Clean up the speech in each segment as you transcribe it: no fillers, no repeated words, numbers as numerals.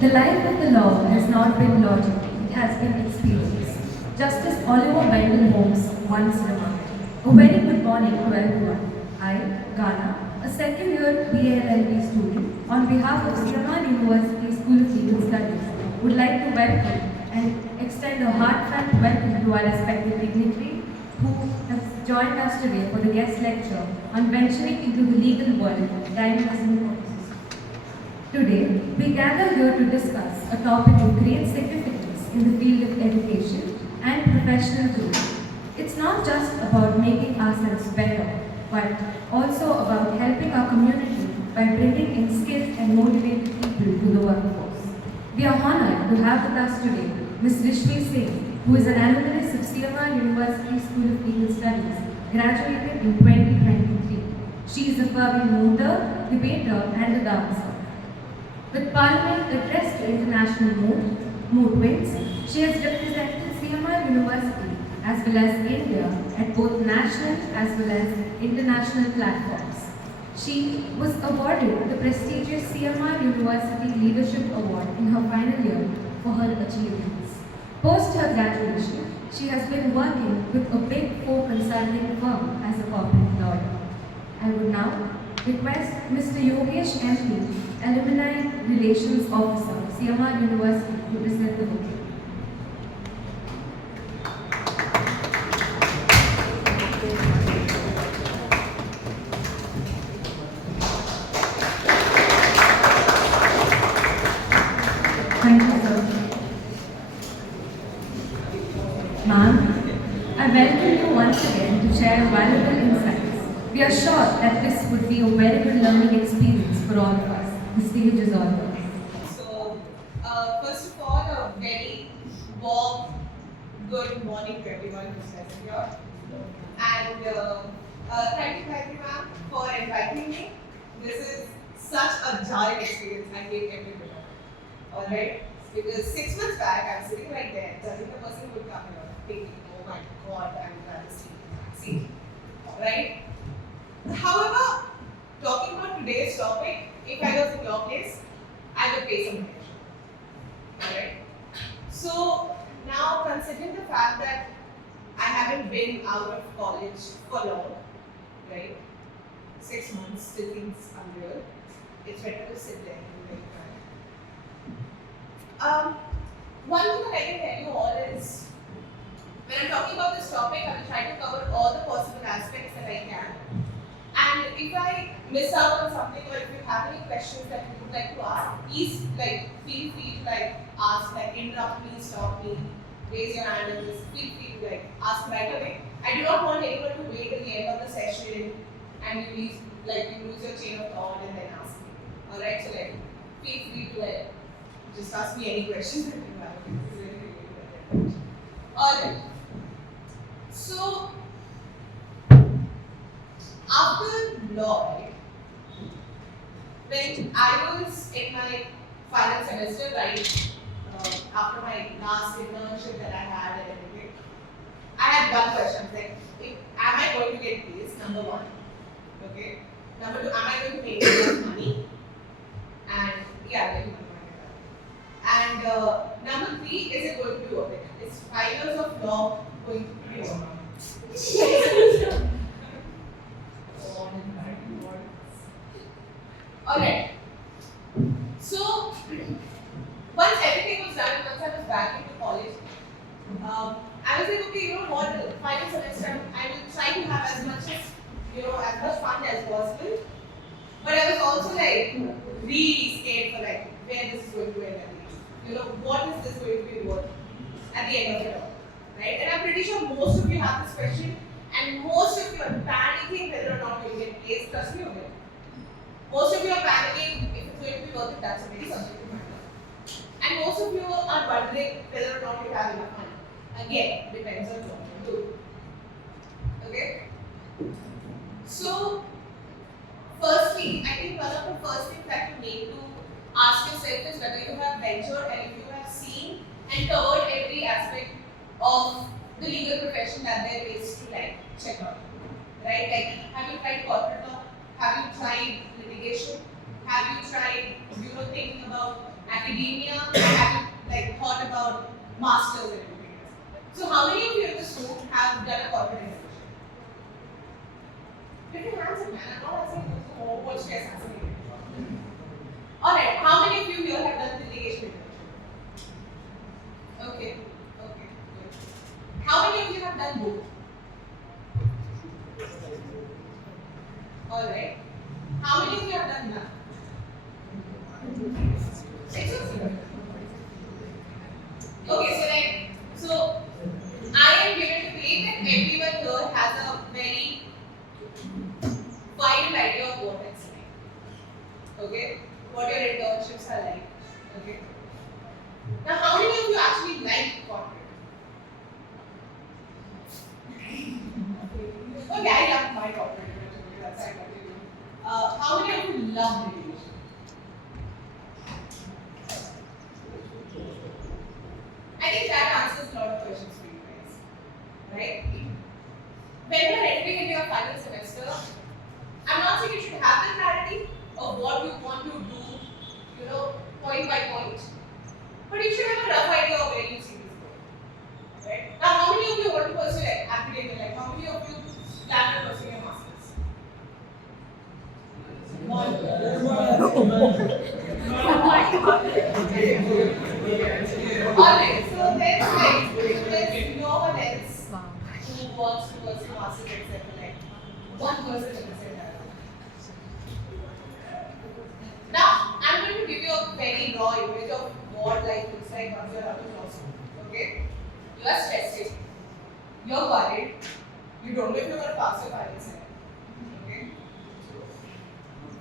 The life of the law has not been logic, it has been experience. Justice Oliver Wendell Holmes once remarked, "A very good morning to everyone. I, Ghana, a second year BALLB student, on behalf of CMR University School of Legal Studies, would like to welcome and extend a heartfelt welcome to our respected dignitary who has joined us today for the guest lecture on venturing into the legal world, Dynamism of the System. Today, we gather here to discuss a topic of great significance in the field of education and professional growth. It's not just about making ourselves better, but also about helping our community by bringing in skilled and motivated people to the workforce. We are honored to have with us today Ms. Rishjvi Singh, who is an alumnus of CMR University School of Legal Studies, graduated in 2023. She is a fervent motor, debater, and a dancer. With Parliament addressed to international movements, she has represented CMR University as well as India at both national as well as international platforms. She was awarded the prestigious CMR University Leadership Award in her final year for her achievements. Post her graduation, she has been working with a Big Four consulting firm as a corporate lawyer. I would now request Mr. Yogesh MP, Alumni Relations Officer, CMR University, to present the book. Thank you, sir. Ma'am, I welcome you once again to share valuable insights. We are sure that this would be a very good learning experience for all of us. The stage is all yours. So, first of all, a very warm good morning to everyone who's present here. And thank you, ma'am, for inviting me. This is such a jarring experience. I hate every bit of it. Alright? Because 6 months back, I'm sitting right there, judging the person who would come here, thinking, oh my god, I'm glad to see you. Right? However, talking about today's topic, if I was in your place, I would pay some attention. Alright? So, now considering the fact that I haven't been out of college for long, right? 6 months still seems unreal. It's better to sit there and make time. One thing that I can tell you all is, when I'm talking about this topic, I will try to cover all the possible aspects that I can. And if I miss out on something, or if you have any questions that you would like to ask, please feel free to ask, interrupt me, stop me, raise your hand, and just feel free to ask right away. I do not want anyone to wait till the end of the session and you lose your chain of thought and then ask me. Alright, so feel free to just ask me any questions that you have. This is really, really good. Alright. So after law, when I was in my final semester, after my last internship that I had and everything, I had one question, am I going to get this? Number one. Okay. Number two, am I going to make enough money? And yeah, getting money. And number three, is it going to be worth it? Is 5 years of law going to be worth it? Alright. So, once everything was done and once I was back into college, I was like, okay, you know what, the final semester, I will try to have as much fun as possible. But I was also really scared for where this is going to end up. What is this going to be worth at the end of it all? Right? And I'm pretty sure most of you have this question, and most of you are panicking whether or not you will get placed. Trust me on it. Most of you are panicking if it's going to be worth it. That's a very subjective matter. And most of you are wondering whether or not you have enough money. Again, depends on what you do. Okay? So, firstly, I think one of the first things that you need to ask yourself is whether you have ventured and if you have seen and covered every aspect of the legal profession that there is to check out. Right? Have you tried corporate law? Have you tried litigation? Have you tried, thinking about academia, have you like thought about masters and everything else? So how many of you in this room have done a corporate internship? Put your hands up, man. I'm not asking you to watch the assassination. Alright, how many of you here have done the litigation internship? Okay, good. How many of you have done both? Alright. How many of you have done none? It's okay. Okay, so I am given to believe that everyone here has a very wide idea of what it's like. Okay? What your internships are like. Okay? Now, how many of you actually like corporate? Okay, I love my corporate internship. That's why I got to do. How many of you love litigation? I think that answers a lot of questions for you guys. Right? When you are entering into your final semester, I'm not saying you should have the clarity of what you want to do, point by point. But you should have a rough idea of where you see this going. Right? Now, how many of you want to pursue academia? Like, how many of you plan on pursuing a master's? Alright, so there's no one else who wants to pursue a master's except for like one person in the same time. Now, I'm going to give you a very raw image of what life looks like once you're out of law school. Okay? You are stressed. You're worried. You don't know if you're going to pass your final sem. Okay?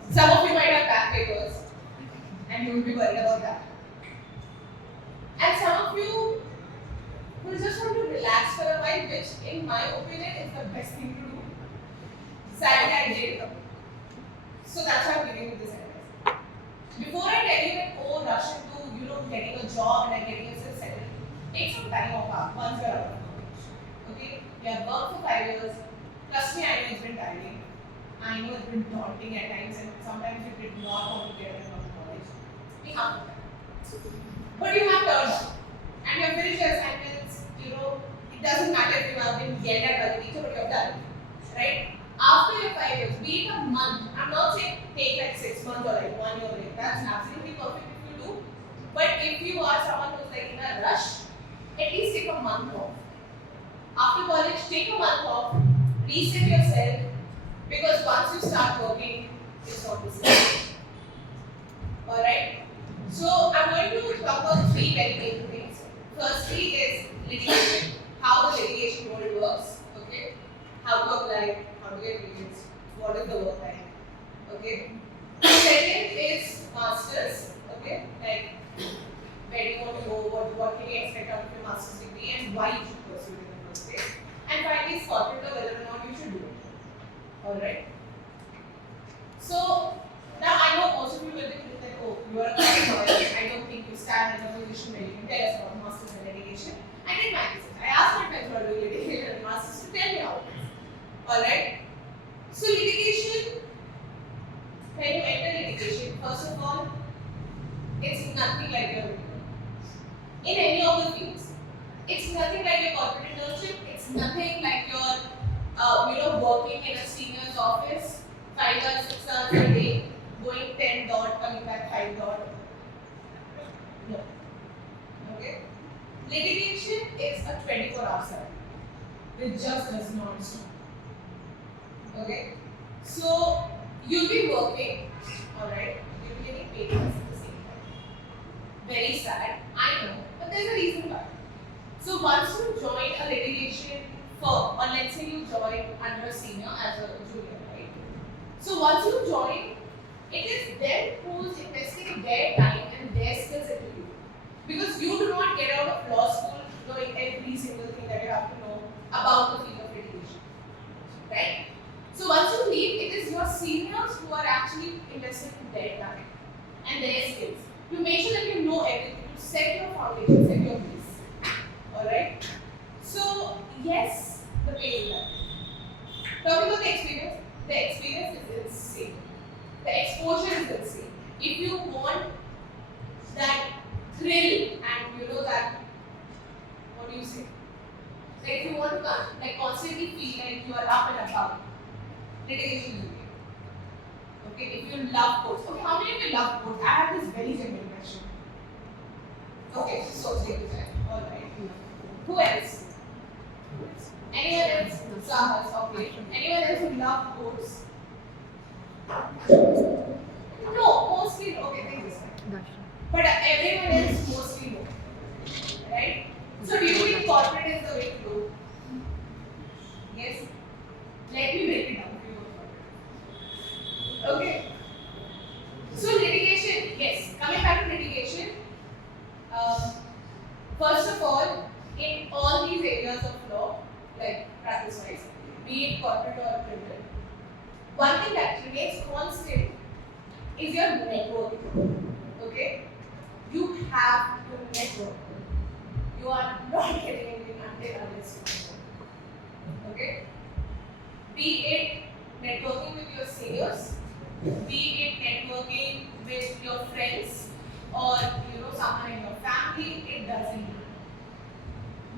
Some of you might have back papers, and you will be worried about that. And some of you will just want to relax for a while, which, in my opinion, is the best thing to do. Sadly, I did. So that's why I'm giving you this advice. Before I tell you that, rush into, getting a job and like getting yourself settled, take some time off once you're out of college. Okay? You have worked for 5 years. Trust me, I know it's been tiring. I know it's been daunting at times, and sometimes you did not want to get out of college. We have to. But you have turned out. And you have finished your assignments, it doesn't matter if you have been yelled at by the teacher, but you have done it. Right? After your 5 years, be it a month, I'm not saying take like 6 months or like 1 year break. That's absolutely perfect if you do. But if you are someone who's like in a rush, at least take a month off. After college, take a month off, reset yourself, because once you start working, it's not the same. Alright? So I'm going to talk about 3 very main things. Firstly is litigation, how the litigation world works, okay? How to apply, how to get grades, what is the work like, okay? Second is masters, okay? Like where do you want to go, what can you expect out of your master's degree, and why you should pursue it in the first place. And finally is corporate, or whether or not you should do it. Alright? So now I know most of you will be thinking that, you are a corporate lawyer. I don't think you stand in a position where you can tell us about masters in litigation. I did my research. I asked my friends who are doing litigation and masters to tell me how it is. Alright? So litigation, when you enter litigation, first of all, it's nothing like your in any of the fields. It's nothing like your corporate internship. It's nothing like your working in a senior's office 5 or 6 hours a day, going 10 dot, coming back 5 dot. No. Okay? Litigation is a 24-hour cycle. It just does not stop. Okay? So you'll be working, alright? You'll be getting paid at the same time. Very sad, I know, but there's a reason why. So once you join a litigation firm, or let's say you join under a senior as a junior, right? So once you join, it is them who's investing their time and their skills into you. Because you do not get out of law school knowing every single thing that you have to know about the field of litigation. Right? So once you leave, it is your seniors who are actually investing their time and their skills. You make sure that you know everything, to set your foundation, set your base. Alright? So, yes, the pay is that. Talking about the experience is insane. The exposure is insane. If you want that thrill and that, what do you say? Like if you want to constantly feel like you are up and about, litigation is okay. Okay, if you love courts. Okay, how many of you love courts? I have this very genuine question. Okay, so take this time. Alright. Who else? Anyone else? Sahas, okay. Anyone else who love courts? No, mostly no. Okay, take this time. But everyone else mostly no. Right? So do you think corporate is the way to go? Yes? Let me break it down for you. Okay. So litigation, yes. Coming back to litigation. First of all, in all these areas of law, like practice-wise, be it corporate or criminal, one thing that remains constant is your networking. Okay? You have to network. You are not getting anything until unless you network. Okay? Be it networking with your seniors, be it networking with your friends, or someone in your family, it doesn't matter.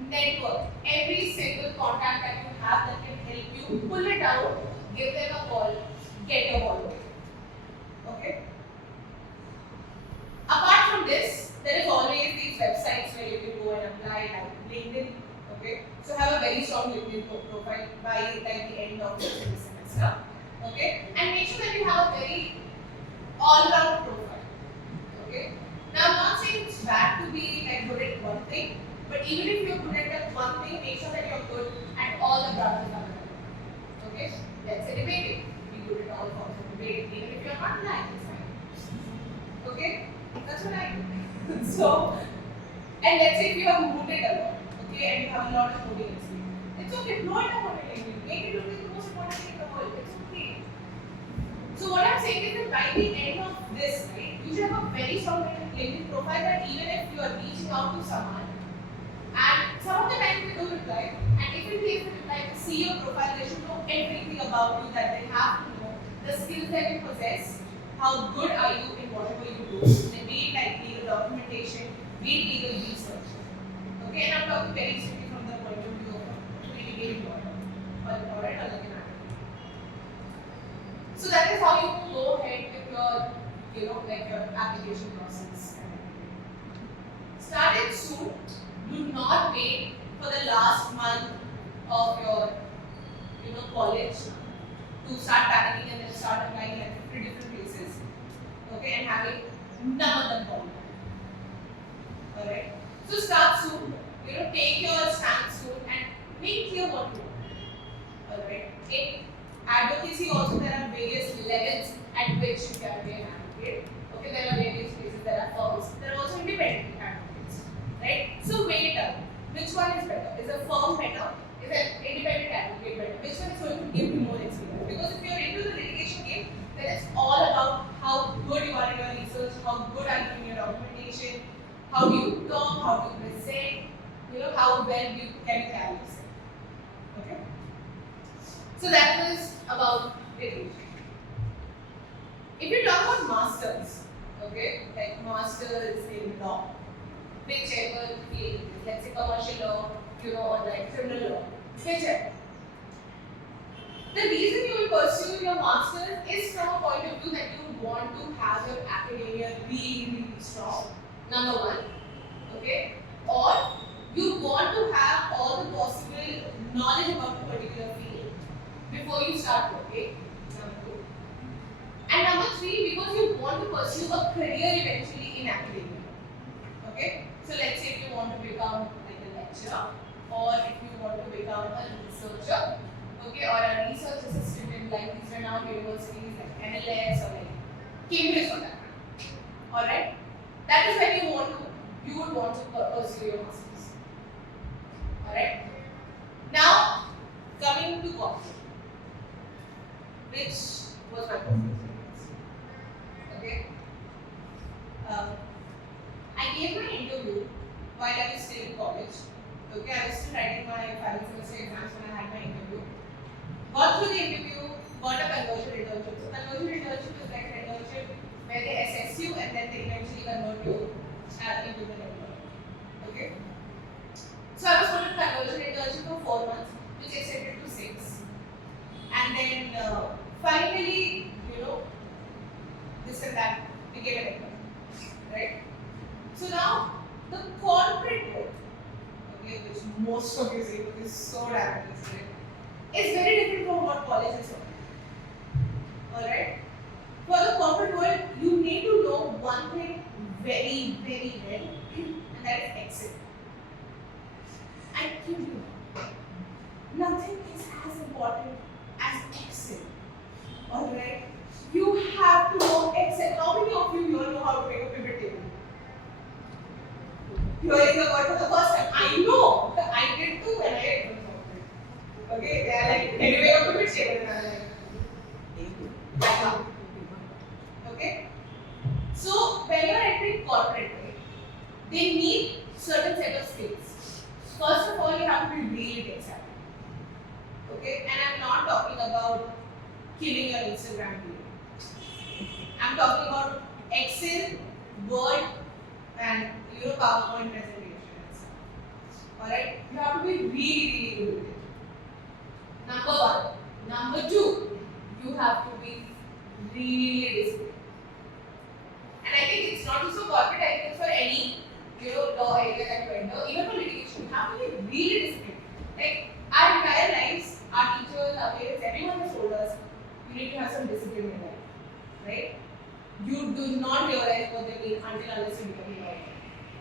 Network. Every single contact that you have that can help you, pull it out, give them a call, get a ball. Okay? Apart from this, there is always these websites where you can go and apply, like LinkedIn. Okay? So have a very strong LinkedIn profile by the end of the semester. Okay? And make sure that you have a very all-round profile. Okay? Now I'm not saying it's bad to be good at one thing, but even if you're good at that one thing, make sure that you're good at all the branches of it. Okay? Let's say debating. Be good at all forms of debate, even if you're not blind, it's fine. Okay? That's what I do. So, and let's say if you have mooted a lot, okay, and you have a lot of mooting experience, it's okay. Blow it up on your LinkedIn. Make it look like the most important thing in the world. It's okay. So what I'm saying is that by the end of this, right, you should have a very strong LinkedIn profile that even if you are reaching out to someone, and some of the time they don't reply, and if it is reply to see your profile, they should know everything about you, that they have to know the skills that you possess, how good are you in whatever you do, and be it like legal documentation, be it legal research. Okay, and I'm talking very strictly from the point of view of a litigating lawyer, or like an attorney. So that is how you go ahead with your, your application process. Start it soon. Do not wait for the last month of your, college to start panicking and then start applying at 50 different places. Okay, and having none of them call you. Alright. So start soon. Take your stand soon and make clear what you want. Alright. In advocacy also there are various levels at which you can be an advocate. Okay, there are various places, there are firms, there are also independent advocates. Right? So weigh it up. Which one is better? Is a firm better? Is an independent advocate better? Which one is going to give you more experience? Because if you're into the litigation game, then it's all about how good you are in your research, how good are you in your documentation, how do you talk, how do you present, how well can you carry yourself. Okay? So that was about litigation. If you talk about masters, okay, like masters in law, whichever field, let's say commercial law, or like criminal law, whichever. The reason you will pursue your master's is from a point of view that you want to have your academia really strong, number one, okay, or you want to have all the possible knowledge about a particular field before you start working, number two. And number three, because you want to pursue a career eventually in academia, okay. So let's say if you want to become like a lecturer, or if you want to become a researcher, okay, or a research assistant in like these renowned universities like NLS or like Cambridge or that. Alright? That is when you would want to pursue your masters. Alright? Now, coming to corporate, which was my focus. Okay? I gave my interview while I was still in college. Okay, I was still writing my final semester exams when I had my interview. Got through the interview, got a conversion internship. So conversion internship is like an internship where they assess you and then they eventually convert you this and that, became an employee, right? So now the corporate world, okay, which most of you say is so damn interesting, is very different from what college is on. Alright? For the corporate world, you need to know one thing very, very well, and that is Excel. And you know, nothing is as important as Excel. Alright? You have to know Excel. How many of you here know how to make a pivot table? Hearing the word for the first time. I know. I did too when I entered corporate. Okay? They are like, can you make a pivot table? And I'm like, yeah. Okay? So when you are entering corporate, right, they need certain set of skills. First of all, you have to be really tech savvy. Okay? And I'm not talking about killing your Instagram video. I'm talking about Excel, Word, and PowerPoint presentations. Alright? You have to be really, really good with it. Number one. Number two, you have to be really disciplined. And I think it's not just for corporate, I think it's for any law area that you enter, even for litigation, you have to be really disciplined. Like our entire lives, our teachers, our parents, everyone has told us you need to have some discipline in life. Right? You do not realize what they mean unless you become a lawyer.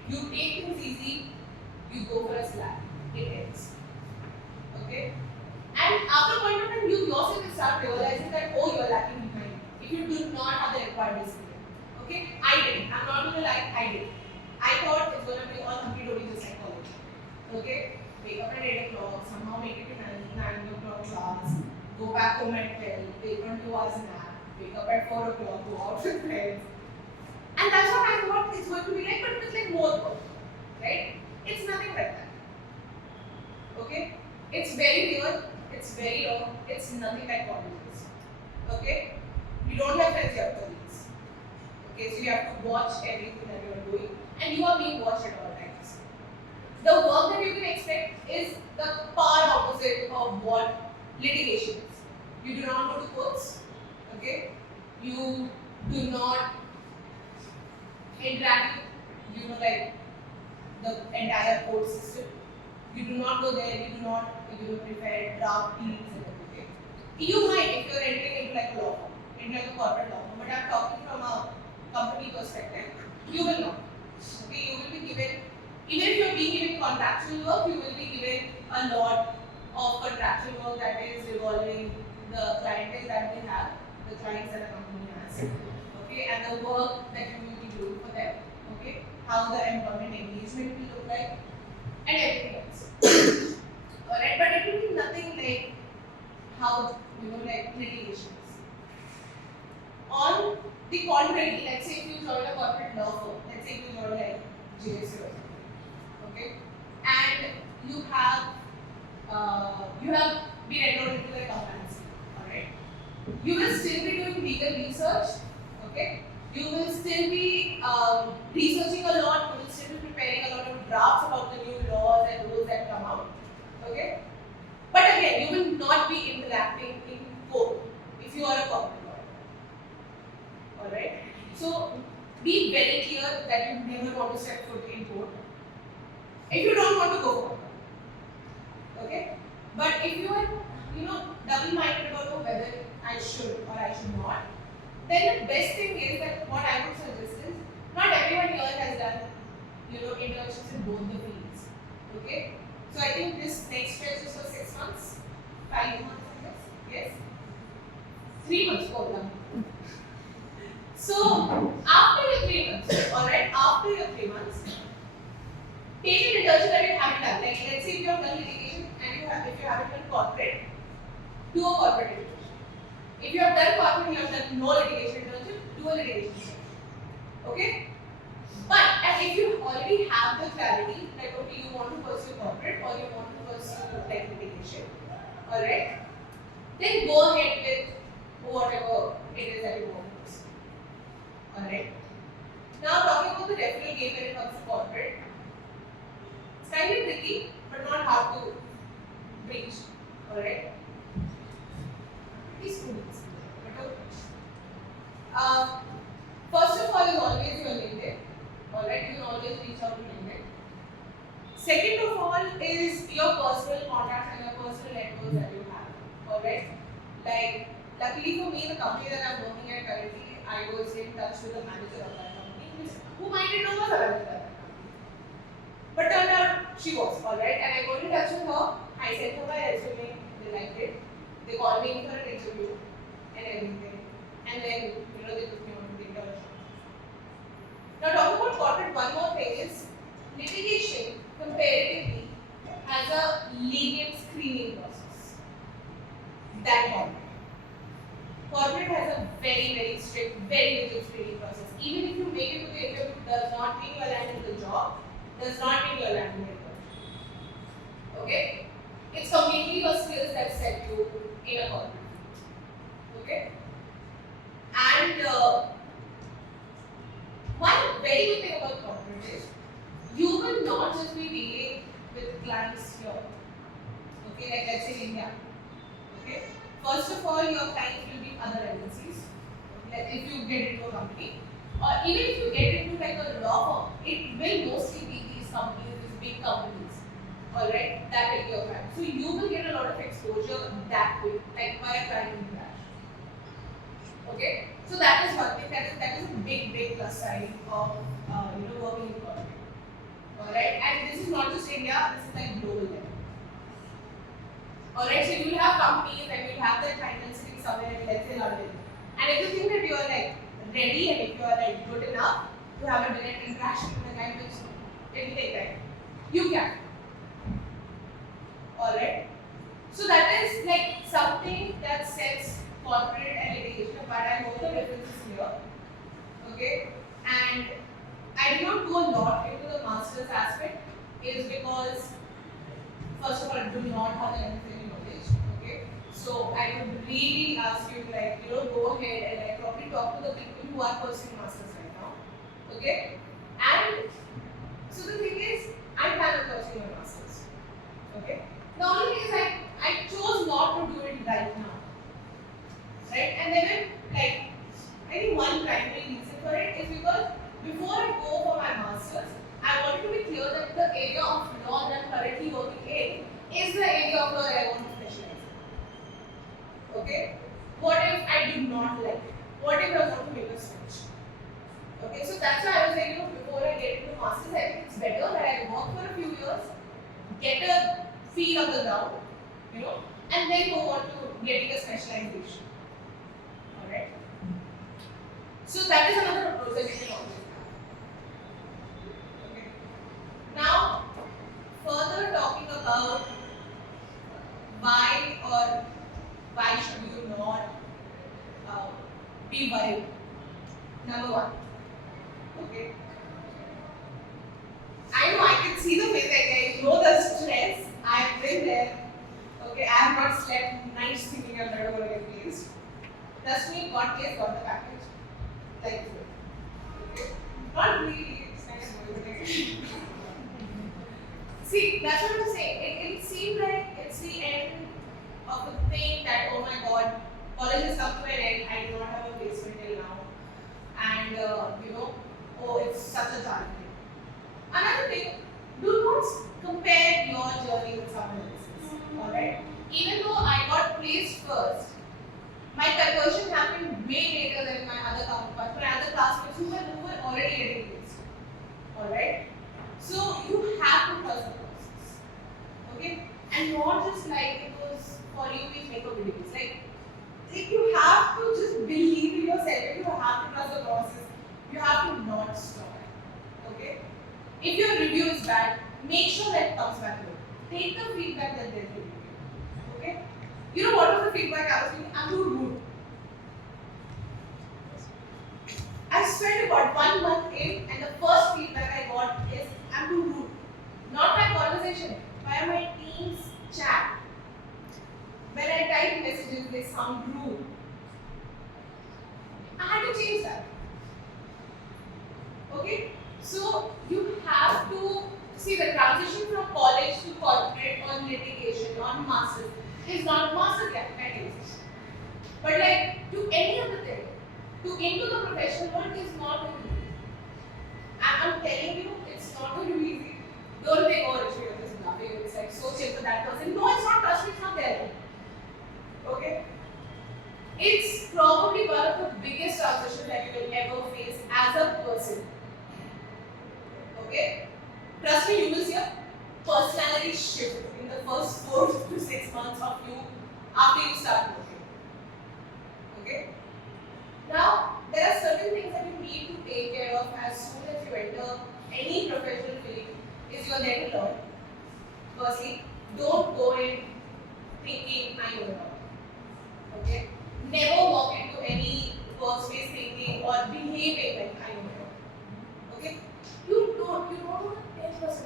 You take things easy, you go for a slap. It ends. Okay? And after a point of time, you yourself will start realizing that, oh, you are lacking behind if you do not have the required discipline. Okay? I did it. I'm not going to lie, I did. I thought it's going to be all complete only just like college. Okay? Wake up at 8 o'clock, somehow make it to 9 o'clock class, go back home at 12, take on 2 hours nap, wake up at 4 o'clock, go out with friends. And that's what I thought it's going to be like, but it's like more work. Right? It's nothing like that. Okay? It's very real, it's very raw, it's nothing like colleges. Okay? You don't have friends, you have colleagues. Okay, so you have to watch everything that you are doing, and you are being watched at all times. The work that you can expect is the far opposite of what litigation is. You do not go to courts, okay? You do not interact with, like the entire court system. You do not go there, you do not prepare draft pleadings and everything. You might if you are entering into like a law firm, into like a corporate law firm, but I am talking from a company perspective, you will not. Okay, you will be given, even if you are being given contractual work, you will be given a lot of contractual work that is revolving the clientele that they have, the clients that a company has. Okay, and the work that you will be doing for them. Okay, how the employment engagement will look like, and everything else. Alright, but it will be nothing like how like litigation is. On the contrary, let's say if you join a corporate law firm, let's say if you join like JSA or something, okay, and you have been enrolled into the compliance, alright, you will still be doing legal research, okay, you will still be researching a lot, you will still be preparing a lot of drafts about the new laws and rules that come out, okay, but again, you will not be interacting in court if you are a corporate lawyer. Alright? So be very clear that you never want to step foot in court. If you don't want to go for it. Okay? But if you are, double-minded about whether I should or I should not, then the best thing is that what I would suggest is not everyone here has done, internships in both the fields. Okay? So I think this next stretch is for 6 months, 5 months, I guess. Yes? 3 months, oh, done. So, after your 3 months, alright, after your 3 months, take an internship that you haven't done. Like, let's say if you have done litigation and if you haven't done corporate, do a corporate internship. If you have done corporate and you have done no litigation internship, do a litigation internship. Okay? But, and if you already have the clarity, like, okay, you want to pursue corporate or you want to pursue like litigation, alright, then go ahead with whatever it is that you want to pursue. Alright. Now talking about the referral game when it comes to corporate, it's kind of tricky but not hard to reach. Alright. These students. is your personal contacts and your personal networks that you have. Alright? Like, luckily for me, the company that I'm working at currently, I was in touch with the manager of that company, whom I didn't know was a manager at that company. But turned out she was, alright? And I got in touch with her, I sent her my resume, they liked it. They called me in for an interview and everything. And then, they put me on the internship. Now, talking about corporate, one more thing is litigation comparatively has a lenient screening process than corporate. Corporate has a very, very strict, very rigid screening process. Even if you make it to the interview, does not mean you are landing the job, does not mean you are landing the internship. Okay? It's completely your skills that set you in a corporate. Okay? And one very good thing about corporate is you will not just be dealing with clients here. Okay, like let's say India. Okay? First of all, your clients will be other agencies. Like if you get into a company, or even if you get into like a law firm, it will mostly be these companies, these big companies. Alright, that will be your client. So you will get a lot of exposure that way, like via client interaction. Okay, so that is one thing. That is a big plus side of working in corporate. Alright, and this is not just India. This is like global level. Alright, so you will have companies and you will have their clients sitting somewhere in, let's say, London. And if you think that you are like ready and if you are like good enough to have a direct interaction with the client, which it will take time, you can. Alright, so that is like something that sets corporate and litigation apart. I know the differences here. Okay, and I did not go a lot into the master's aspect, is because first of all, I do not have the necessary knowledge. Okay, so I would really ask you to like go ahead and like probably talk to the people who are pursuing masters right now. Okay, and so the thing is, I plan on pursuing my masters. Okay, the only thing is I chose not to do it right now. Right, and then I think one primary reason for it is because before I go for my masters, I wanted to be clear that the area of law that I'm currently working in is the area of law that I want to specialize in. Okay? What if I do not like it? What if I want to make a switch? Okay, so that's why I was saying, before I get into masters, I think it's better that I work for a few years, get a feel of the ground, and then go on to getting a specialization. Alright? So that is another approach that you can always have. Okay. Now, further talking about why should you not be worried. Number one. Okay. I know I can see the face, I know the stress. I've been there. Okay, I have not slept nights thinking I'm never going to get placed. Trust me, got placed, got the package. Like this. Okay. Not really, it's kind of motivating. See, that's what I'm saying. It seemed like it's the end of the thing that, oh my god, college has come to an end, I do not have a placement till now. And, oh, it's such a challenge. Another thing, do not compare your journey with someone else's. Alright? Even though I got placed first, my conversion happened way later than my other counterparts, my other classmates who were already getting placed. Alright? So you have to trust the process. Okay? And not just like it was for you which make a videos. Like you have to just believe in yourself, you have to trust the process, you have to not stop. Okay? If your review is bad, make sure that it comes back good. Take the feedback that they're giving you. Okay? You know what was the feedback I was giving? I'm too rude. I spent about 1 month in, and the first feedback I got is I'm too rude. Not my conversation, via my team's chat. When I type messages, they sound rude. I had to change that. Okay? So you have to see the transition from college to corporate on litigation on masters is not master category. But like to any other thing, to into the professional world is not going to be easy. I'm telling you, it's not going to be easy. Don't think, oh, Rishjvi, you're just bluffing. It's like so chill for that person. No, it's not. Trust me, it's not there. Okay? It's probably one of the biggest transitions that you will ever face as a person. Okay? Trust me, you will see a personality shift in the first 4 to 6 months of you after you start working. Okay? Now, there are certain things that you need to take care of as soon as you enter any professional field. Is you are there to learn. Firstly, don't go in thinking I know it all. Okay? Never walk into any workspace thinking or behaving like I know it all. Okay? You don't know 10%.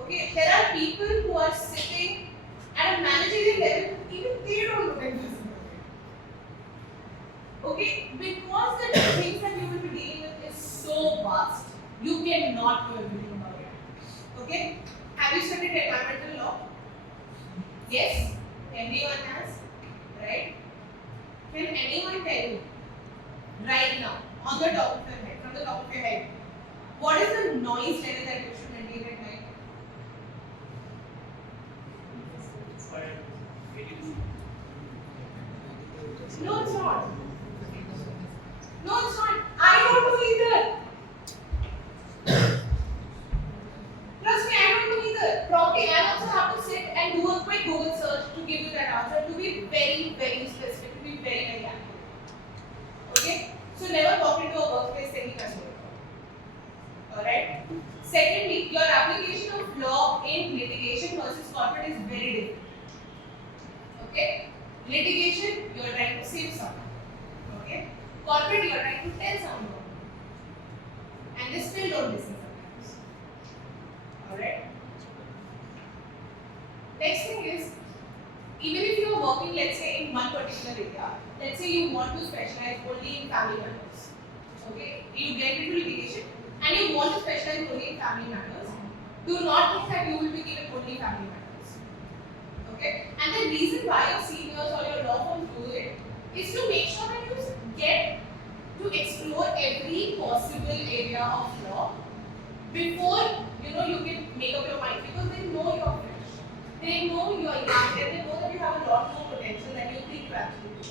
Okay? There are people who are sitting at a managerial level, even they don't know 10%. Okay? Because the things that you will be dealing with is so vast. You cannot know everything about it. Okay? Have you studied environmental law? Yes? Everyone has. Right? Can anyone tell you right now, on the top of your head, from the top of your head, what is the noise level that you should maintain at night? No, it's not. No, it's not. I don't know either. Trust me, I don't know either. Probably I also have to sit and do a quick Google search to give you that answer, to be very, very specific, to be very, very accurate. Okay? So never walk into a workplace thinking as well. Alright? Secondly, your application of law in litigation versus corporate is very different. Okay? Litigation, you are trying to save someone. Okay? Corporate, you are trying to tell someone. And they still don't listen sometimes. Alright? Next thing is, even if you are working, let's say, in one particular area, let's say you want to specialize only in family matters. Okay? You get into litigation and you want to specialize only in family matters. Do not think that you will be given only family matters. Okay? And the reason why your seniors or your law firm do it is to make sure that you get to explore every possible area of law before you can make up your mind, because they know you're fresh. They know you are young, and they know that you have a lot more potential than you think you actually do.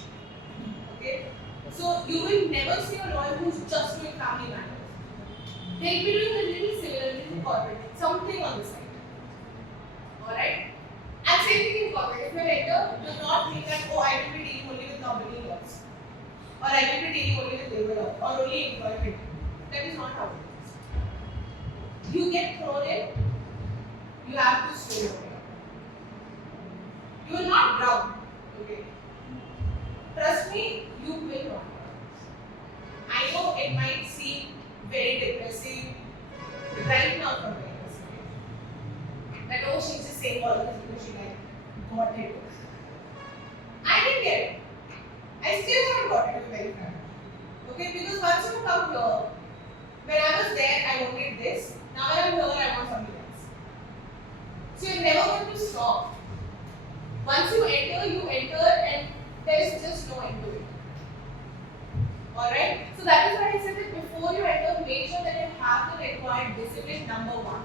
Okay? So you will never see a lawyer who's just doing family matters. They'll be doing a little similar, a little corporate, something on the side. Alright? And same thing in corporate. If you're enter, do not think that, oh, I will be dealing only with company laws. Or I will be dealing only with labor law, or only employment. That is not how it is. You get thrown in, you have to swim over. You will not drown. Okay? Trust me, you will not drown. I know it might seem very depressing right now from my perspective. That oh, she's just saying all of this because she got it. I didn't get it. I still haven't got it, to be very frank. Okay, because once you come here, when I was there, I wanted this. Now when I'm here, I want something else. So you're never going to stop. Once you enter and there is just no end to it. Alright? So that is why I said that before you enter, make sure that you have the required discipline, number one.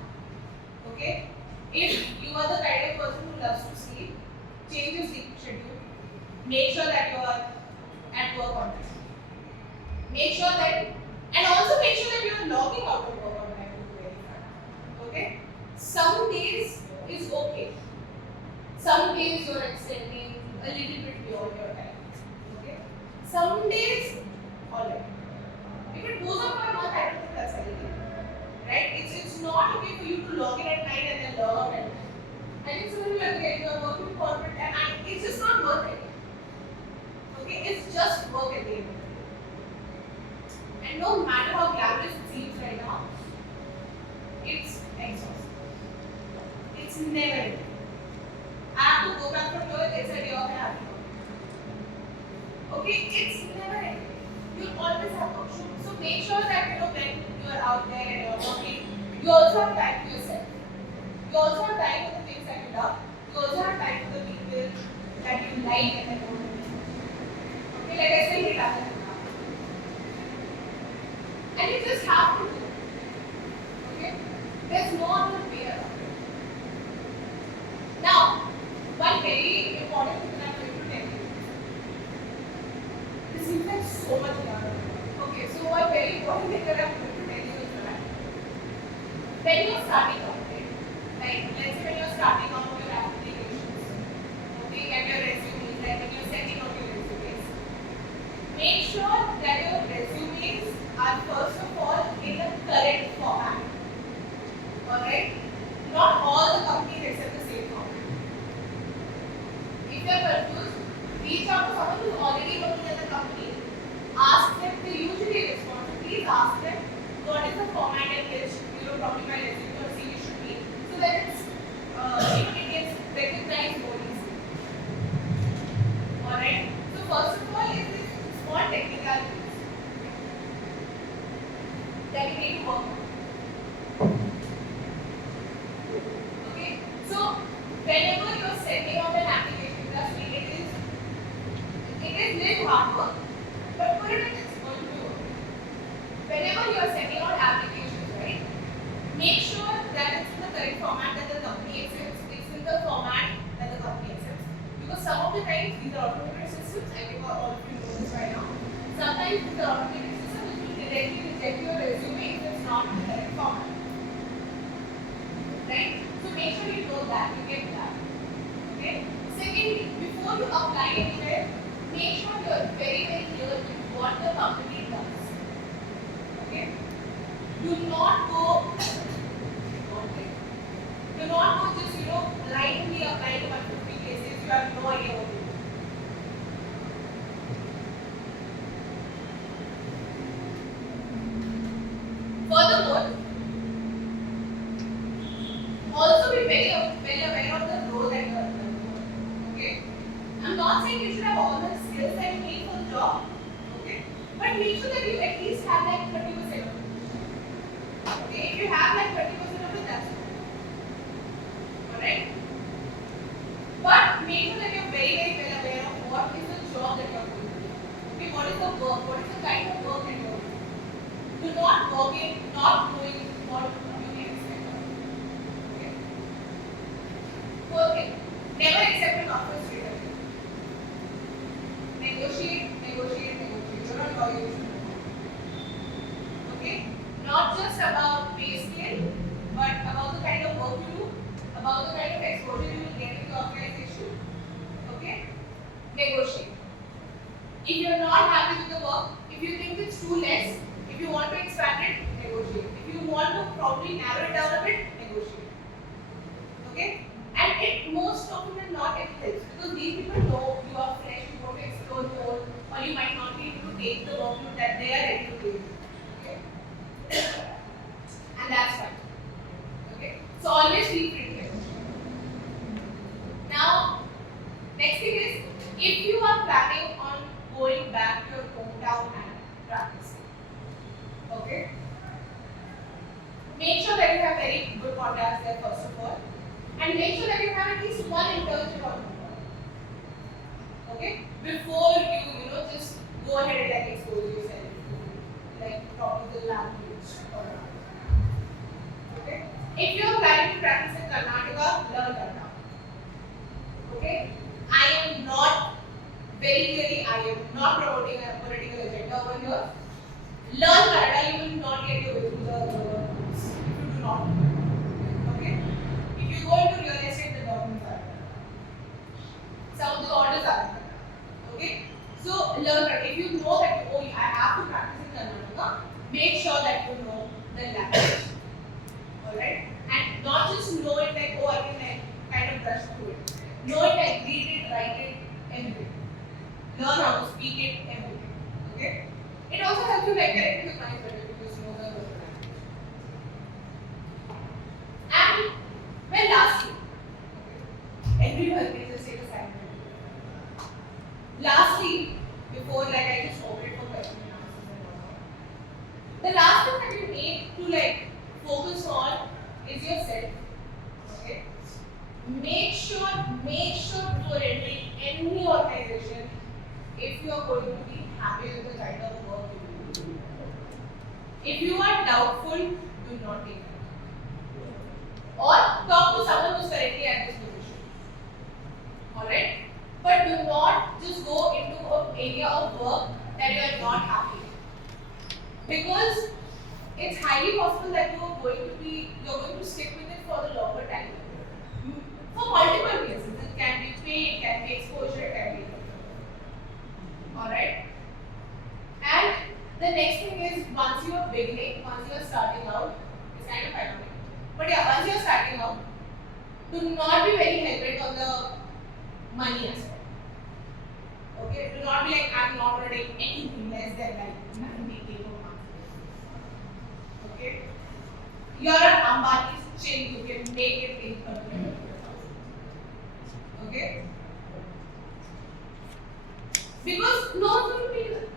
Okay? If you are the kind of person who loves to sleep, change your sleep schedule. Make sure that you are at work on time. Make sure that, and also make sure that you are logging out of work on time to verify. Okay? Some days is okay. Some days you are extending a little bit beyond your time. Okay? Some days, alright. If it goes on for a month, I don't think that's anything. Right? It's not okay for you to log in at 9 and then log out at 9. I think similarly again, you are working corporate and it's just not worth it. Okay? It's just work at the end of the day. And no matter how glamorous it seems right now, it's exhausting. It's never ending. I have to go back from here, it's a day off, I have to go. Okay? It's never ending. You'll always have options. So make sure that when you are out there and you're working, you also have time for yourself. You also have time for the things that you love. You also have time for the people that you like and that don't like. Okay, like I said, it happens. And you just have to do it. Okay? There's no other way around it. so much learning. Okay, so one very important thing that I'm going to tell you is that when you're starting out, right? Like let's say when you're starting out your applications, okay, and your resumes, like when you're setting out your resumes, make sure that your resumes are first of all in the correct format. Alright? Not all the companies accept the same format. If you are confused, reach out to someone who's already working at the company. Ask them, they usually respond. So please ask them what is the format in which probably my resume or CV should be, so that it gets recognized more easily. Alright? So first of all is this small technicalities that you need to work on. Okay? So whenever you are sending out an application, trust me, it is little hard work, but for it it's going to work. Whenever you are sending out applications, right, make sure that it's in the correct format that the company accepts. It's in the format that the company accepts. Because some of the times these are automated systems, I think all of you know this right now. Sometimes these are automated systems which will directly reject your resume if it's not in the correct format. Right? So make sure you know that, you get that. Okay? Secondly, before you apply anywhere, make sure you are very, very clear with what the company does. Okay? Do not go just, blindly apply to 150 places. You have no idea what to do. Furthermore, also be very aware of the role that you are doing. Okay? I'm not saying you should have all the skills that you need for the job. Okay? But make sure that you at least have like 30% of it. Okay? If you have like 30% of it, that's good. Alright? But make sure that you're very, very well aware of what is the job that you're going to do. Okay? What is the work? What is the kind of work that you're doing? Do not work in not knowing what you can expect. Okay? Fourth thing, never accept an offer straight away. Negotiate. You're not loyal. Okay? Not just about base scale, but about the kind of work you do, about the kind of exposure you will get in the organization. Okay? Negotiate. If you're not happy with the work, if you think it's too less, if you want to expand it, negotiate. If you want to probably narrow it down a bit, negotiate. Okay? And it most often than not it helps because these people know you are fresh, you want to explore more, or you might not be able to take the workload that they are ready to give. Okay? And that's fine. Okay? So always be prepared. Now, next thing is if you are planning on going back to your hometown and practicing. Okay? Make sure that you have very good contacts there first of all. And make sure that you have at least one internship on board. Okay? Before you just go ahead and like expose yourself to like probably the language or not. Okay? If you are planning to practice in Karnataka, learn Kannada. Okay? I am not promoting a political agenda over here. Learn Kannada, you will not get your way through the rules if you do not know. Okay? If you go into real estate, the documents are some of the orders are okay? So learn Kannada. If you know that I have to practice in Karnataka, make sure that you know the language. Alright? And not just know it like, I can like kind of brush through it. Know it like read it, write it, everything. Learn how to speak it, everything. Okay? It also helps you like connect with clients better because you know the local language. And well, lastly, everyone can just take a side. Lastly, before like I just open it for questions and answers and whatnot. The last thing that you need to like focus on is yourself. Okay? Make sure before entering any organization, if you are going to be happy with the kind of work you do. If you are doubtful, do not take it. Or talk to someone who's currently at this position. Alright? But do not just go into an area of work that you are not happy with. Because it's highly possible that you're going to stick with it for the longer time. For multiple reasons. It can be pay, it can be exposure, it can be alright. And the next thing is once you are beginning, once you are starting out, it's kind of ironic. But yeah, once you are starting out, do not be very hell-bent on the money aspect. Okay? Do not be like, I'm not going to take anything less than like 90K per month. Okay? You're an Ambani's chain, you can make it in 30. Okay? Because no one's going to pay that.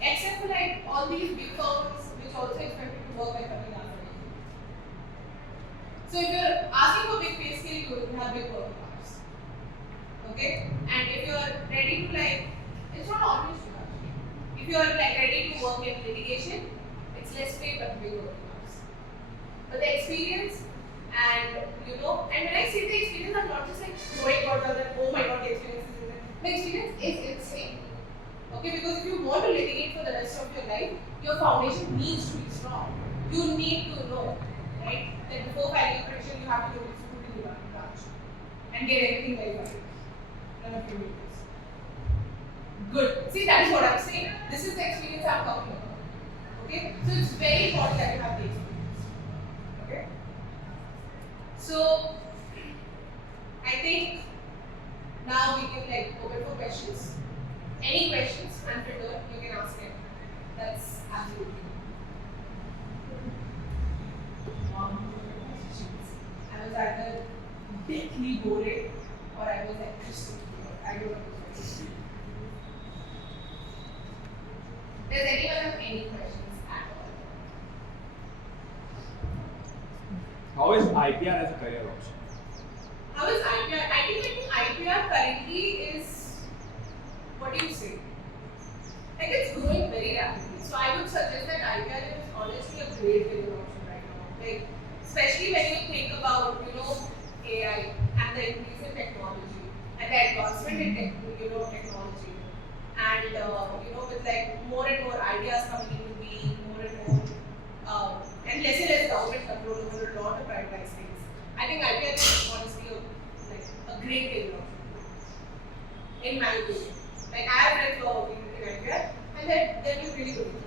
Except for like all these big firms which also expect you to work like 30 hours a day. So if you're asking for big pay scale, you will have big working hours. Okay? And if you're ready to like, it's not always too much. If you're like ready to work in litigation, it's less pay but big working hours. But the experience and and when I say the experience, I'm not just like throwing words out that, oh my god, the experience is insane. The experience is insane. Okay, because if you want to litigate for the rest of your life, your foundation needs to be strong. You need to know, right, that before filing a petition, you have to go to the branch and get everything verified. None of you will do this. Good. See, that is what I'm saying. This is the experience I'm talking about. Okay, so it's very important that you have the experience. Okay. So, I think now we can like open for questions. Any questions, unfiltered, you can ask him. That's absolutely. I was either deathly boring or I was like crystal clear. I don't know. Does anyone have any questions at all? How is IPR as a career option? How is IPR? I think IPR currently is, what do you say? Like it's growing very rapidly. So I would suggest that IPR is honestly a great career option right now. Like especially when you think about AI and the increase in technology and the advancement in technology and with like more and more ideas coming into being, more and more and less government control over a lot of private things. I think IPR is honestly a great career option, in my opinion. Like I have friends who are working in IPR and they're doing really good things.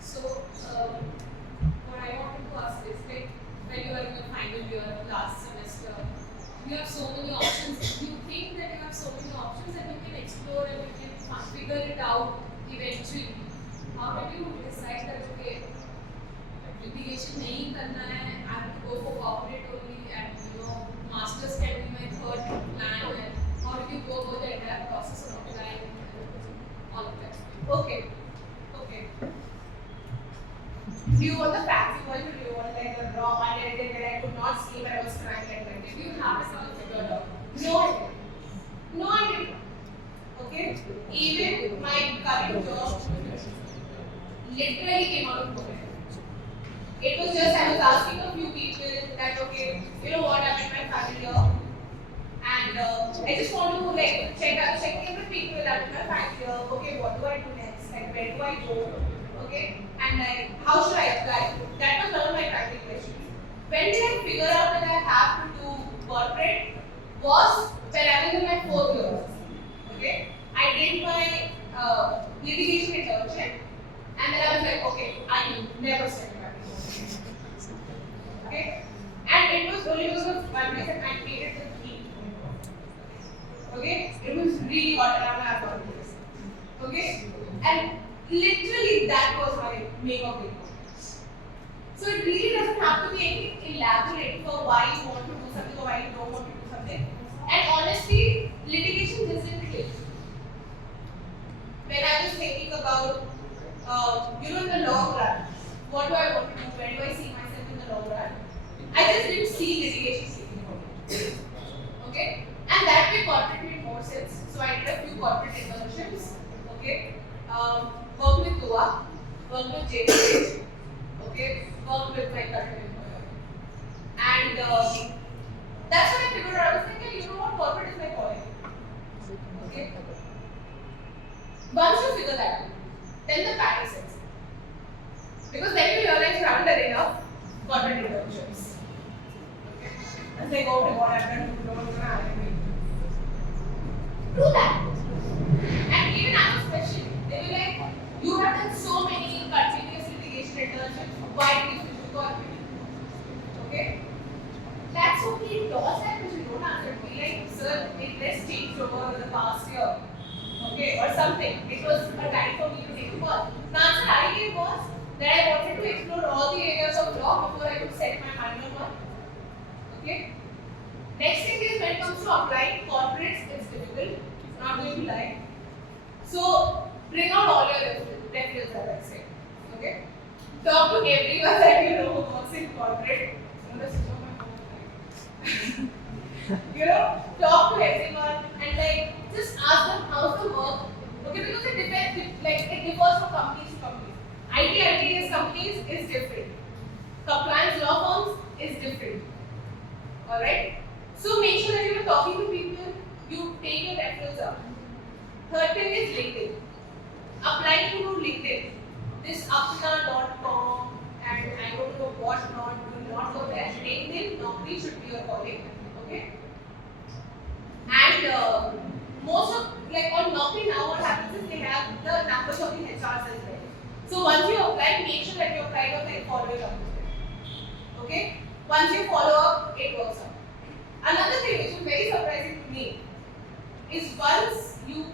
So what I wanted to ask is like when you are in your final year, last semester, you have so many options. You think that you have so many options and you can explore and you can figure it out eventually. How did you decide that okay, litigation nahi karna hai, I have to go for corporate only and masters can be my third plan, and how did you go about the entire process of applying all of that? Okay. Do you want the fancy version or do you want like the raw unedited that I could not sleep and I was crying like that? Did you have it all figured out? No, I didn't. Okay? Even my current job literally came out of nowhere. It was just I was asking a few people that okay, you know what, I'm in my final year and I just want to like check in with people. I'm in my final year. Okay, what do I do next? Like where do I go? Okay, and like how should I apply? That was one of my primary questions. When did I figure out that I have to do corporate? Was when I was in my 4th year. Okay, I did my litigation internship, and then I was like, okay, I will never study back. Okay, and it was only because of one reason I made it the key. Okay, it was really hot around my apartment. Okay, and literally that was my make or break. So it really doesn't have to be anything elaborate for why you want to do something or why you don't want to do something. And honestly, litigation isn't clear. When I was thinking about, in the long run, what do I want to do? Where do I see myself in the long run? I just didn't see litigation sitting for me. Okay? And that way corporate made more sense. So I did a few corporate internships. Okay? Worked with Goa, worked with JPH, okay? Worked with my current employer. And That's when I figured out. I was thinking, you know what, corporate is my calling. Okay. Once you figure that out, then the panic sets in. Because then you realize you haven't done enough corporate internships. Okay. It's like, oh my god, I've done too long, do that. And even I was questioning. They were like, you have done so many continuous litigation internships, why did you switch to corporate? Okay? That's okay, it does that, but you don't answer me. Like, sir, it has changed over the past year. Okay, or something. It was a time for me to take a call. The answer I gave was that I wanted to explore all the areas of law before I could set my mind on one. Okay? Next thing is when it comes to applying corporates, it's difficult. Not going to lie. So bring out all your references, as I said. Okay? Talk to everyone that you know who works in corporate. You know, talk to everyone and like just ask them how's the work. Okay, because it depends, like it differs from companies to companies. ITS companies is different. Compliance law firms is different. Alright? So make sure that you are talking to people, you take your referrals up. Third thing is LinkedIn. Apply to LinkedIn. This apna.com and I don't know what not, do not go there. LinkedIn normally should be your calling. Okay? And most of, like on Naukri now what happens is they have the numbers of the HRs as well. So once you apply, make sure that you apply to like following up. Okay? Once you follow up, it works out. Another thing which is very surprising to me is once you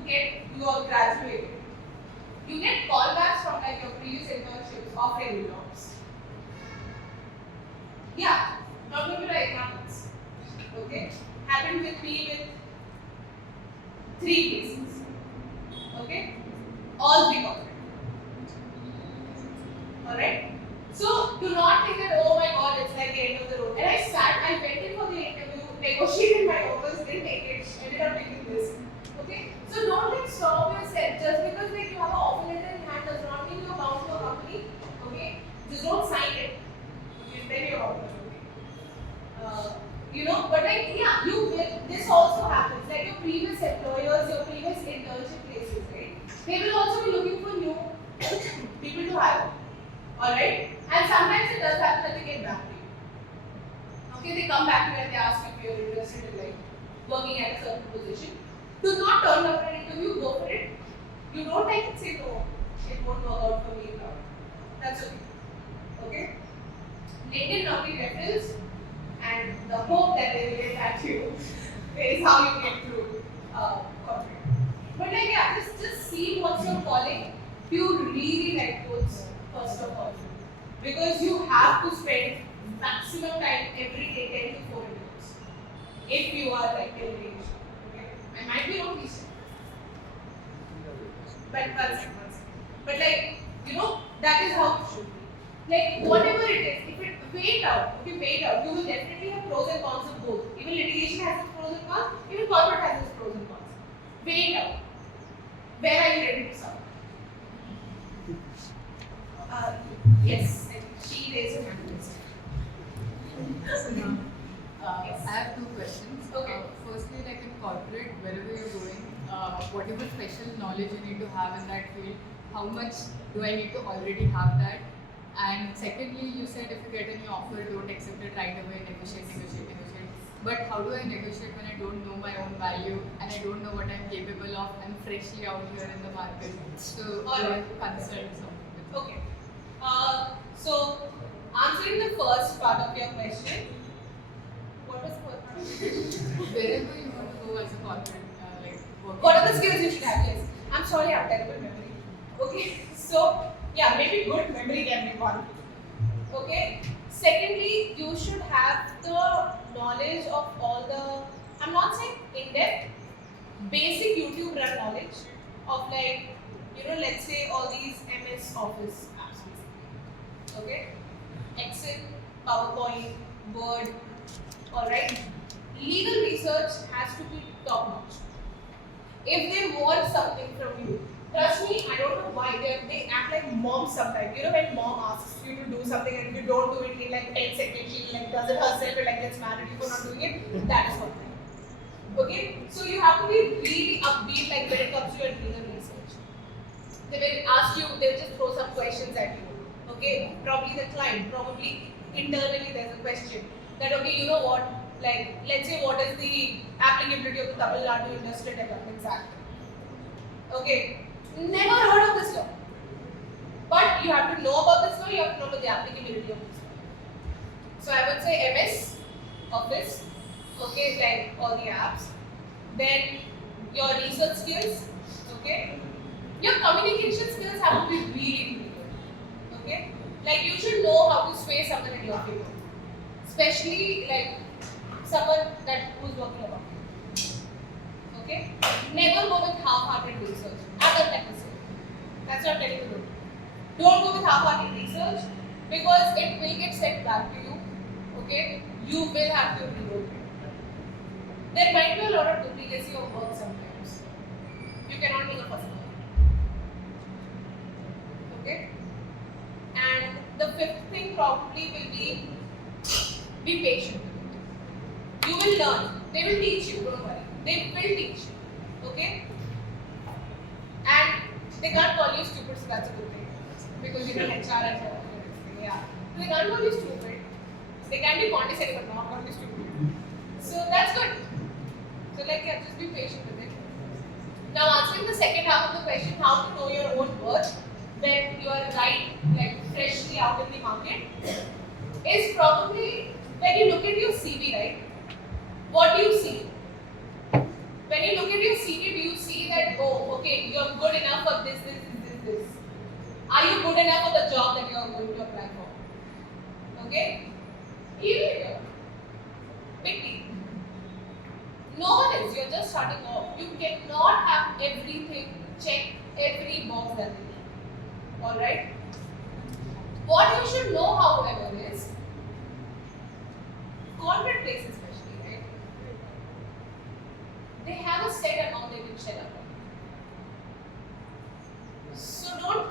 are graduated, you get callbacks from like your previous internships offering you jobs. Yeah, not going to like happens. Okay, happened with me with 3 cases. Okay, all 3 corporate. All right. So do not think that oh my god it's like the end of the road. And I went in for the interview, negotiated my offers, didn't take it, ended up taking this. Okay, so don't like stop yourself just because like you have an offer letter in hand does not mean you're bound to a company. Okay, just don't sign it. Okay, then you're bound to you know, but like yeah, you will. This also happens. Like your previous employers, your previous internship places, right? They will also be looking for new people to hire. Alright? And sometimes it does happen that they get back to you. Okay, they come back to you and they ask if you're interested in like working at a certain position. Do not turn down an interview, go for it. You don't like it, say no, it won't work out for me now. That's okay. Okay? LinkedIn Naukri referrals and the hope that they will get back to you is how you get through corporate. But like yeah, just see what's your calling. Do you really like those? First of all, because you have to spend maximum time every day 10 to 4 minutes if you are like engaged. Okay? I might be wrong, please. But one second. But like, you know, that is how it should be. Like whatever it is, if it wait out, you will definitely have pros and cons of both. Even litigation has its pros and cons, even corporate has its pros and cons. Wait out. Where are you ready to start? Yes, she raised her hand. I have 2 questions. Okay. Firstly, like in corporate, wherever you're going, whatever special knowledge you need to have in that field, how much do I need to already have that? And secondly, you said if you get any offer, don't accept it right away, negotiate. But how do I negotiate when I don't know my own value and I don't know what I'm capable of? I'm freshly out here in the market. So, do I have to consult something with you? Okay. So, answering the first part of your question, what was the first part of your question? Wherever you want to go as a corporate, like working. What are the skills you should have? Yes. I'm sorry, I have terrible memory. Okay. So, yeah, maybe good memory can be one. Okay. Secondly, you should have the knowledge of all the, I'm not saying in-depth, basic YouTube run knowledge of like, you know, let's say all these MS Office apps. Okay. Excel, PowerPoint, Word, alright. Legal research has to be top notch. If they want something from you, Trust me, I don't know why they act like moms sometimes. You know when mom asks you to do something and if you don't do it in like 10 seconds, she like does it herself and like gets mad at you for not doing it. That is something. Okay, so you have to be really upbeat like when it comes to your legal research. They will ask you, they will just throw some questions at you. Okay, probably the client, probably internally there's a question that okay, you know what? Like let's say what is the applicability of the Tamil Nadu Industrial Development Act? Okay. Never heard of this law. But you have to know about this law, you have to know about the applicability of this law. So I would say MS, Office, okay, like all the apps. Then your research skills, okay. Your communication skills have to be really good, okay. Like you should know how to sway someone in your favor. Especially like someone who's working above you. Okay? Never go with half-hearted research. I don't like to say. That's not telling you. Don't go with half-hearted research because it will get sent back to you. Okay? You will have to reload it. There might be a lot of duplicacy of work sometimes. You cannot make a fuss about it. Okay? And the fifth thing probably will be patient. You will learn. They will teach you, don't worry. They will teach you. Okay? And they can't call you stupid, so that's a good thing. Because you're an HR and everything. Yeah. So they can't call you stupid. They can be condescending, but not call you stupid. So that's good. So like yeah, just be patient with it. Now answering the second half of the question, how to know your own worth when you are like freshly out in the market, is probably when you look at your CV, right? What do you see? When you look at your CV, do you see that, oh, okay, you're good enough for this? Are you good enough for the job that you are going to apply for? Okay? Even if you're big deal. No one is, you're just starting off. You cannot have everything, check every box that they need. Alright? What you should know, however, is corporate places especially, right? They have a set amount they will shell out. So don't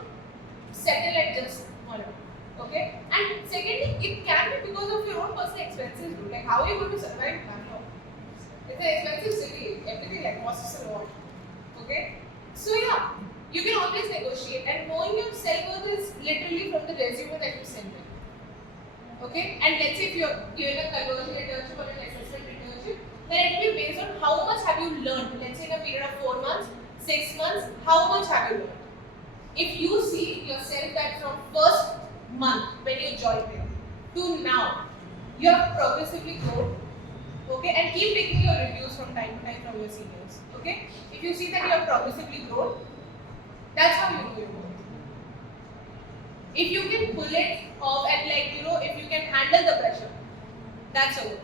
settle at just one amount. Okay? And secondly, it can be because of your own personal expenses. Like how are you going to survive in Bangalore? It's an expensive city. Everything like costs a lot. Okay? So yeah, you can always negotiate, and knowing your self-worth is literally from the resume that you send them. Okay? And let's say if you're giving a conversion internship or an assessment internship, then it will be based on how much have you learned. Let's say in a period of 4 months, 6 months, how much have you learned? If you see yourself that from first month when you joined there to now, you have progressively grown. Okay, and keep taking your reviews from time to time from your seniors. Okay, if you see that you have progressively grown, that's how you know your work. If you can pull it off and if you can handle the pressure, that's a work.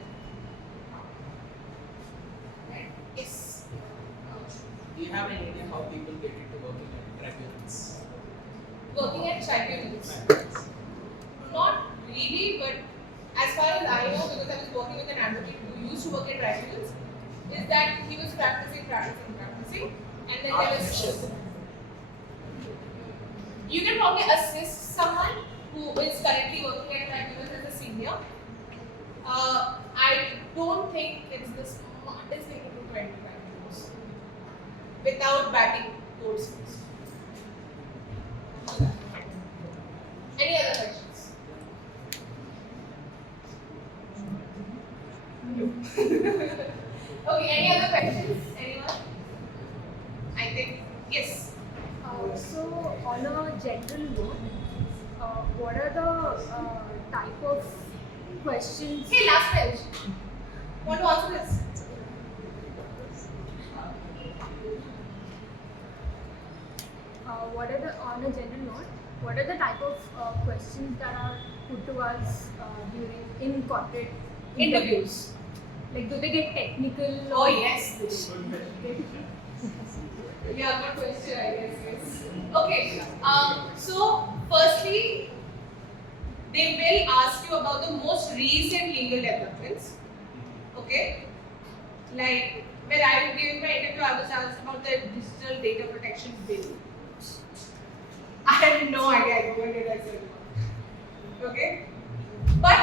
Right? Yes. Do you have any idea how people get into working at tribunals? Working at tribunals. Not really, but as far as I know, because I was working with an advocate who used to work at tribunals, is that he was practicing, and then there was. You can probably assist someone who is currently working at tribunals as a senior. I don't think it's the smartest thing to do 20 tribunals without batting codes first. Any other questions? Okay, any other questions? Anyone? I think, yes. So, on a general note, what are the type of questions? Hey, last bench. Want to answer this? On a general note, what are the type of questions that are put to us in corporate Interviews. Like, do they get technical? Oh, yes. Okay. Yeah, good question, I guess. Yes. Okay. So, firstly, they will ask you about the most recent legal developments. Okay. Like when I was giving my interview, I was asked about the Digital Data Protection Bill. I had no idea. I googled it. I said, okay, but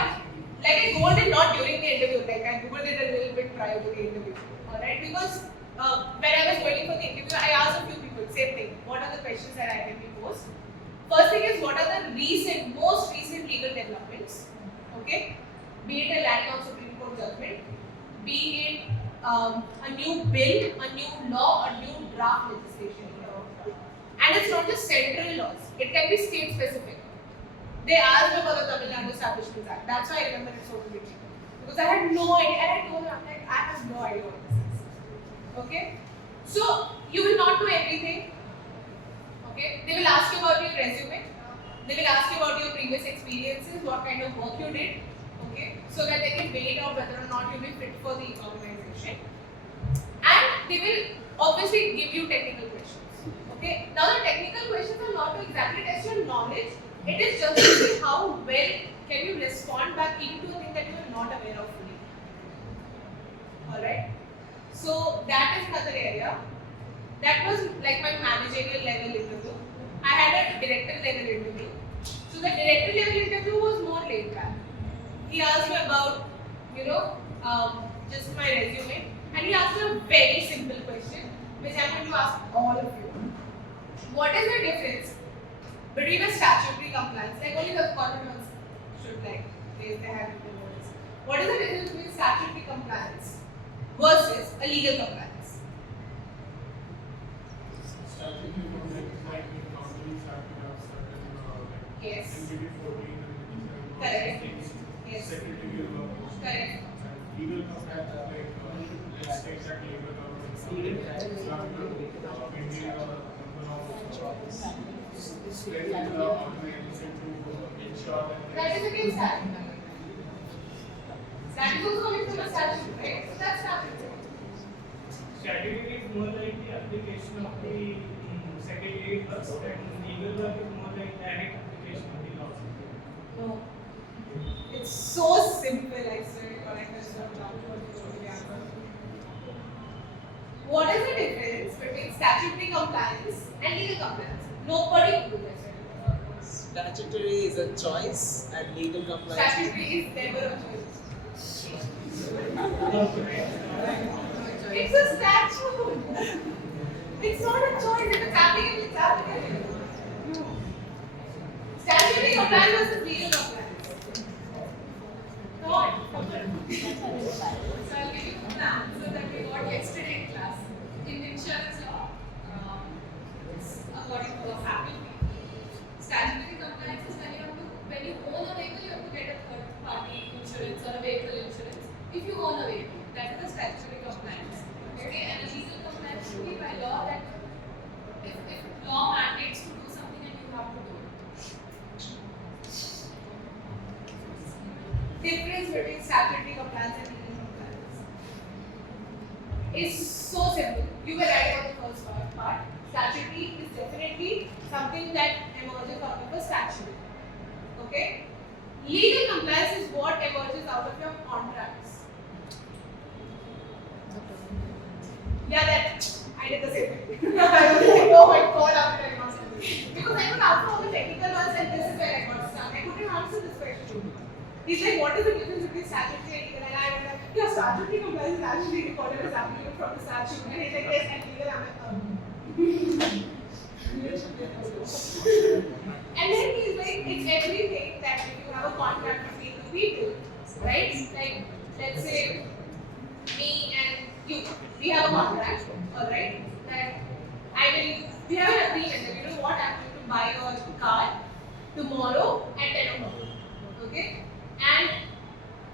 like I googled it not during the interview. Like I googled it a little bit prior to the interview. All right, because when I was waiting for the interview, I asked a few people same thing. What are the questions that I can be posed? First thing is, what are the most recent legal developments? Okay, be it a landmark Supreme Court judgment, be it a new bill, a new law, a new draft legislation. And it's not just central laws, it can be state specific. They asked me about the Tamil Nadu Establishment Act. That's why I remember it so vividly. Because I had no idea, and I told them, I'm like, I have no idea what this is. Okay? So, you will not do everything. Okay? They will ask you about your resume. They will ask you about your previous experiences, what kind of work you did. Okay? So that they can weigh out whether or not you will fit for the organization. And they will obviously give you technical questions. Okay? Now the technical questions are not to exactly test your knowledge. It is just to see how well can you respond back even to a thing that you are not aware of fully. Alright? So that is another area. That was like my managerial level interview. I had a director level interview. So the director level interview was more laid back. He asked me about, just my resume, and he asked me a very simple question, which I'm going to ask all of you. What is the difference between a statutory compliance, like only the corporate ones should raise their hand in the notice. What is the difference between statutory compliance versus a legal compliance? Statutory compliance is like the companies have to have certain Yes. NBD 14 and Correct. things, Yes. secretarial work. Correct. And legal compliance is like, let's take that labor government. You have to maintain a number of spread the organization to ensure That is against statute. That is also coming from a statute, right? So that's statute. Statutory is more like the application of the secretary works, and legal work is more like direct application of the law. No. It's so simple, I swear. What is the difference between statutory compliance and legal compliance? Nobody can do that. Statutory is a choice and legal compliance. Statutory is never a choice. It's a statute. It's not a choice. If it's applicable, it's applicable. Statutory compliance versus legal compliance. Come on. So I'll give you an answer that we got yesterday in class. In insurance law, according to the faculty, statutory compliance is when you own a vehicle, you have to get a third party insurance or a vehicle insurance. If you own a vehicle, that is a statutory compliance. Okay, and a legal compliance should be by law that if law mandates to do something and you have to do it. Difference between statutory compliance and legal compliance is so simple. You were right about the first part. Statutory is definitely something that emerges out of a statute. Okay? Legal compliance is what emerges out of your contracts. Yeah, that I did the same thing. I was like, oh my god, after I answered this. Because I could answer all the technical ones and this is where I got stuck. I couldn't answer this question. He's like, what is the difference between statutory and legal? And I was like, yeah, statutory compliance is actually recorded as applicable from the statute. And he's like, yes, and legal, I'm like, And then he's like, it's everything that if you have a contract between two people, right? Like, let's say me and you, we have a contract, alright? That we have an agreement that you know what, I'm going to buy your car tomorrow at 10 o'clock. Okay? And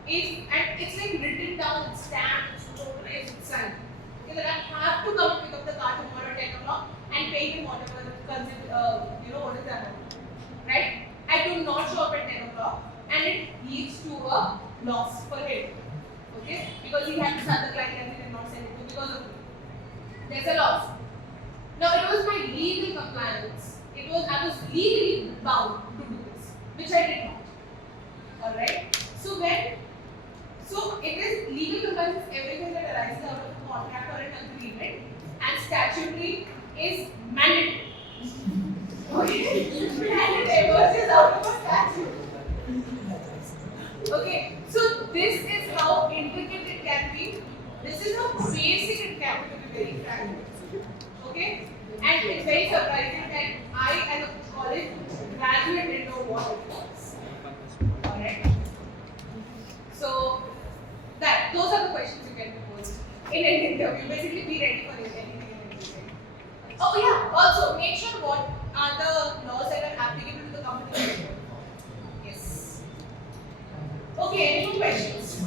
it's like written down, it's stamped, it's notarized, it's signed. Okay, that I have to come and pick up the car tomorrow at 10 o'clock and pay him whatever, what is that? Right? I do not show up at 10 o'clock and it leads to a loss for him. Okay? Because he had to start the client and he did not send it to because of me. There's a loss. Now it was my legal compliance. I was legally bound to do this, which I did not. Alright? So it is legal compliance is everything that arises out of a contract or an agreement, and statutory is mandatory. Okay, and it emerges out of a statue. Okay, so this is how intricate it can be. This is how basic it can be, to be very frank. Okay, and it's very surprising that I, as a college graduate, didn't know what it was. Alright. So those are the questions you can pose in an interview. Basically, be ready for anything in an interview. Oh yeah. Also, make sure what are the laws that are applicable to the company. Yes. Okay. Any more questions?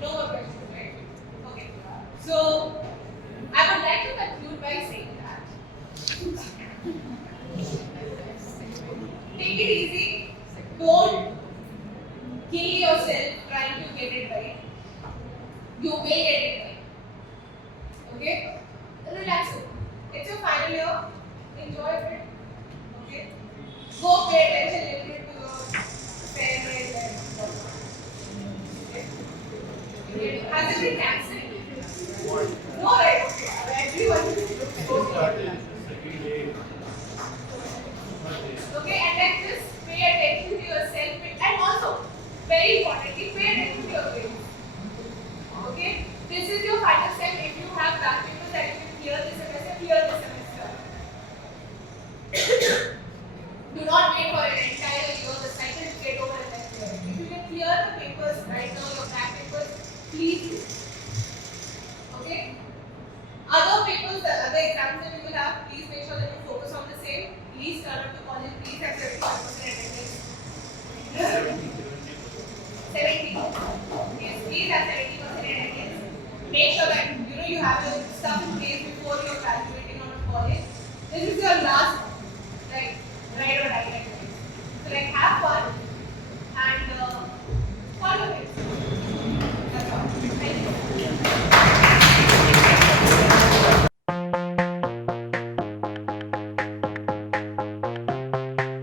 No more questions, right? Okay. So I would like to conclude by saying that take it easy. Don't kill yourself trying to get it right. You will get it right. Okay? Relax it. It's your final year. Enjoy it. Okay? Go pay attention a little bit to your farewell and okay? Has it been cancelled? No, right? Okay. Everyone is okay, and then just pay attention to yourself and also, very importantly, pay attention to your grades. Okay? This is your final step. If you have back papers that you can clear this semester, clear this semester. Do not wait for an entire year, the cycle to get over and then clear it. If you can clear the papers right now, your back papers, please do. Okay? Other papers, the other exams that you will have, please make sure that you focus on the same. Please turn up to college, please have 35% attendance.